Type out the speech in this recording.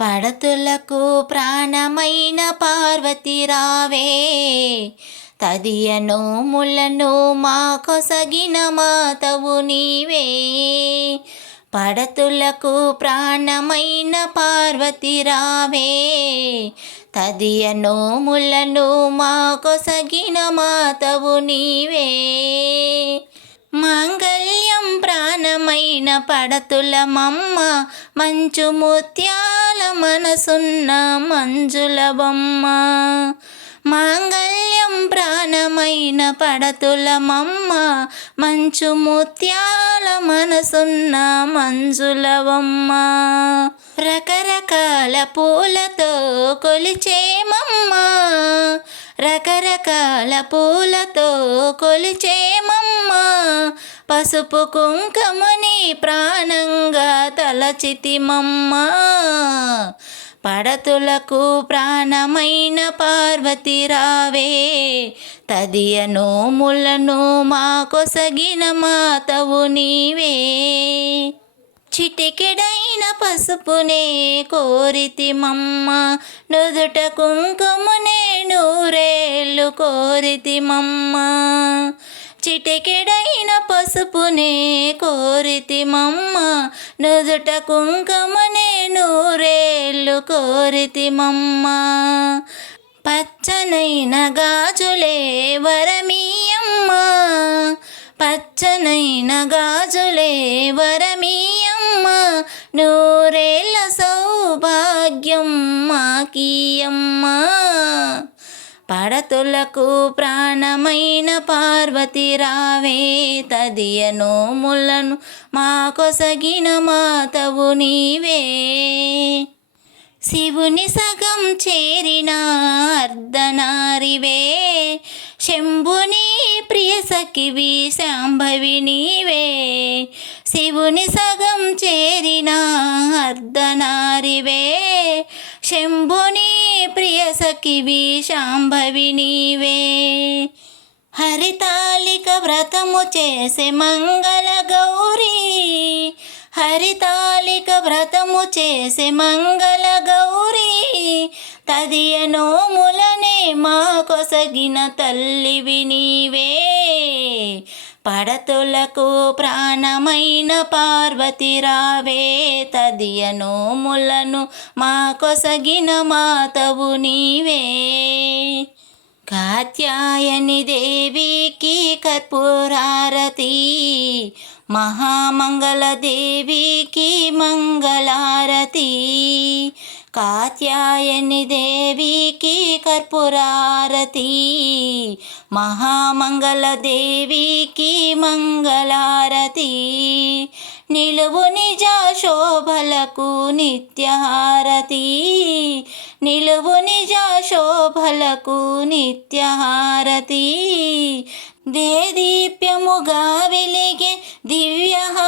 పడతులకు ప్రాణమైన పార్వతి రావే తదియను ములను మా కొసగిన మాతవు నీవే. పడతులకు ప్రాణమైన పార్వతి రావే తదియను ములను మా కొసగిన మాతవు నీవే. మాంగళ్యం ప్రాణమైన పడతుల మమ్మ ముత్యా ముత్యాల మనసున్న మంజుల బొమ్మ. మాంగళ్యం ప్రాణమైన పడతుల మమ్మ. మంచు ముత్యాల మనసున్న మంజులవమ్మ రకరకాల పూలతో కొలిచేమమ్మ రకరకాల పూలతో కొలిచేమమ్మ పసుపు కుంకుమని ప్రాణంగా తలచితిమమ్మా పడతులకు ప్రాణమైన పార్వతి రావే తదియ నోములను మాకొసగిన మాతవు నీవే. చిటికెడైన పసుపునే కోరితి మమ్మ నుదుట కుంకుమునే నూరేళ్ళు కోరితి మమ్మ. చిటికెడైన పసుపునే కోరితి మమ్మ నుదుట కుంకుమ నూరేళ్ళు కోరితి మమ్మ పచ్చనైన గాజులే వరమీయమ్మ. పచ్చనైన గాజులే వరమీయమ్మ. నూరేళ్ళ సౌభాగ్యం మాకీయమ్మా. పడతులకు ప్రాణమైన పార్వతి రావే తదియ నోములను మా కొసగిన మాతవు నీవే. శివుని సగం చేరిన అర్ధనారివే. శంభుని ప్రియ సఖివి శాంభవి నీవే. శివుని సగం చేరిన అర్ధనారివే. శంభుని ప్రియ సఖివి శాంభవి నీవే. హరితాళిక వ్రతము చేసే మంగళ గౌరీ. హరితాళిక వ్రతము చేసే మంగళ గౌరీ. తదియ నోములనే మా కొసగిన తల్లివి నీవే. పడతులకు ప్రాణమైన పార్వతి రావే తదియను ములను మా కొసగిన మాతవు నీవే. కాత్యాయని దేవికి కర్పూరారతి మహామంగళ దేవికి మంగళారతి. కాత్యాయని దేవికి కర్పూరారతి. మహామంగళ దేవికి మంగళారతి. నిలువు నిజ శోభలకు నిత్యహారతి. నిలువు నిజ శోభలకు నిత్యహారతి. దేదీప్యముగా వెలిగే దివ్యహారతి